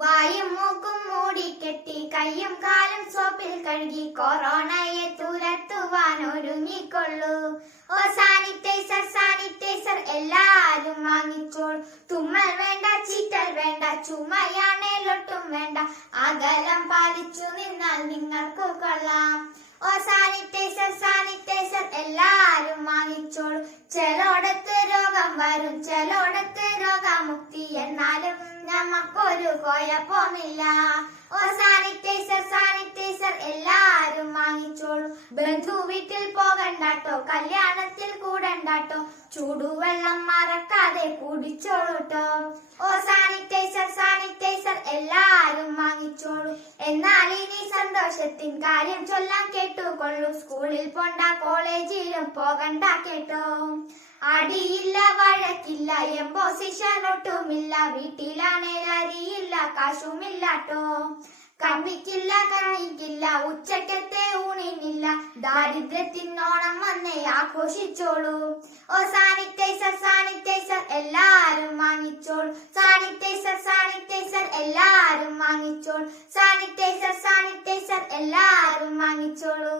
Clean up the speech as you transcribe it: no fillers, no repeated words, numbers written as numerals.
വായും മൂക്കും മൂടിക്കെട്ടി കയ്യും കാലും സോപ്പിൽ കഴുകി കൊറോണയെ തുരത്തുവാൻ ഒരുങ്ങിക്കൊള്ളൂ. ഓ സാനിറ്റൈസർ സാനിറ്റൈസർ എല്ലാരും വാങ്ങിച്ചോൾ. തുമ്മൽ വേണ്ട, ചീറ്റൽ വേണ്ട, ചുമയാണേലൊട്ടും വേണ്ട. അകലം പാലിച്ചു നിന്നാൽ നിങ്ങൾക്ക് കൊള്ളാം. ഓ സാനിറ്റൈസർ സാനിറ്റൈസർ എല്ലാരും വാങ്ങിച്ചോൾ. ചിലോടത്ത് രോഗം വരും, ചിലോടത്ത് രോഗമുക്തി, എന്നാലും നമുക്കൊരു കുഴപ്പമില്ല. ഓ സാനിറ്റൈസർ സാനിറ്റൈസർ എല്ലാരും വാങ്ങിച്ചോളൂ. ബന്ധു വീട്ടിൽ പോകണ്ടാട്ടോ, കല്യാണത്തിൽ കൂടണ്ടാട്ടോ, ചൂടുവെള്ളം മറക്കാതെ കുടിച്ചോളൂട്ടോ. ഓ സാനിറ്റൈസർ സാനിറ്റൈസർ എല്ലാരും വാങ്ങിച്ചോളൂ. എന്നാൽ ഇനി സന്തോഷത്തിൻ കാര്യം ചൊല്ലാൻ കേട്ടുകൊള്ളൂ. സ്കൂളിൽ പോണ്ട, കോളേജിലും പോകണ്ട കേട്ടോ. അടിയില്ല, വഴക്കില്ല, എംപോസിഷൻ ഒട്ടുമില്ല. വീട്ടിലാണേൽ അരിയില്ല, കാശുമില്ലാട്ടോ. കമ്പിക്കില്ല, കണിക്കില്ല, ഉച്ചക്കത്തെ ഊണിനില്ല. ദാരിദ്ര്യത്തിനോണം വന്നേ ആഘോഷിച്ചോളൂ. ഓ സാനിറ്റൈസർ സാനിറ്റൈസർ എല്ലാരും വാങ്ങിച്ചോളൂ. സാനിറ്റൈസർ സാനിറ്റൈസർ എല്ലാരും വാങ്ങിച്ചോളൂ. സാനിറ്റൈസർ സാനിറ്റൈസർ എല്ലാരും വാങ്ങിച്ചോളൂ.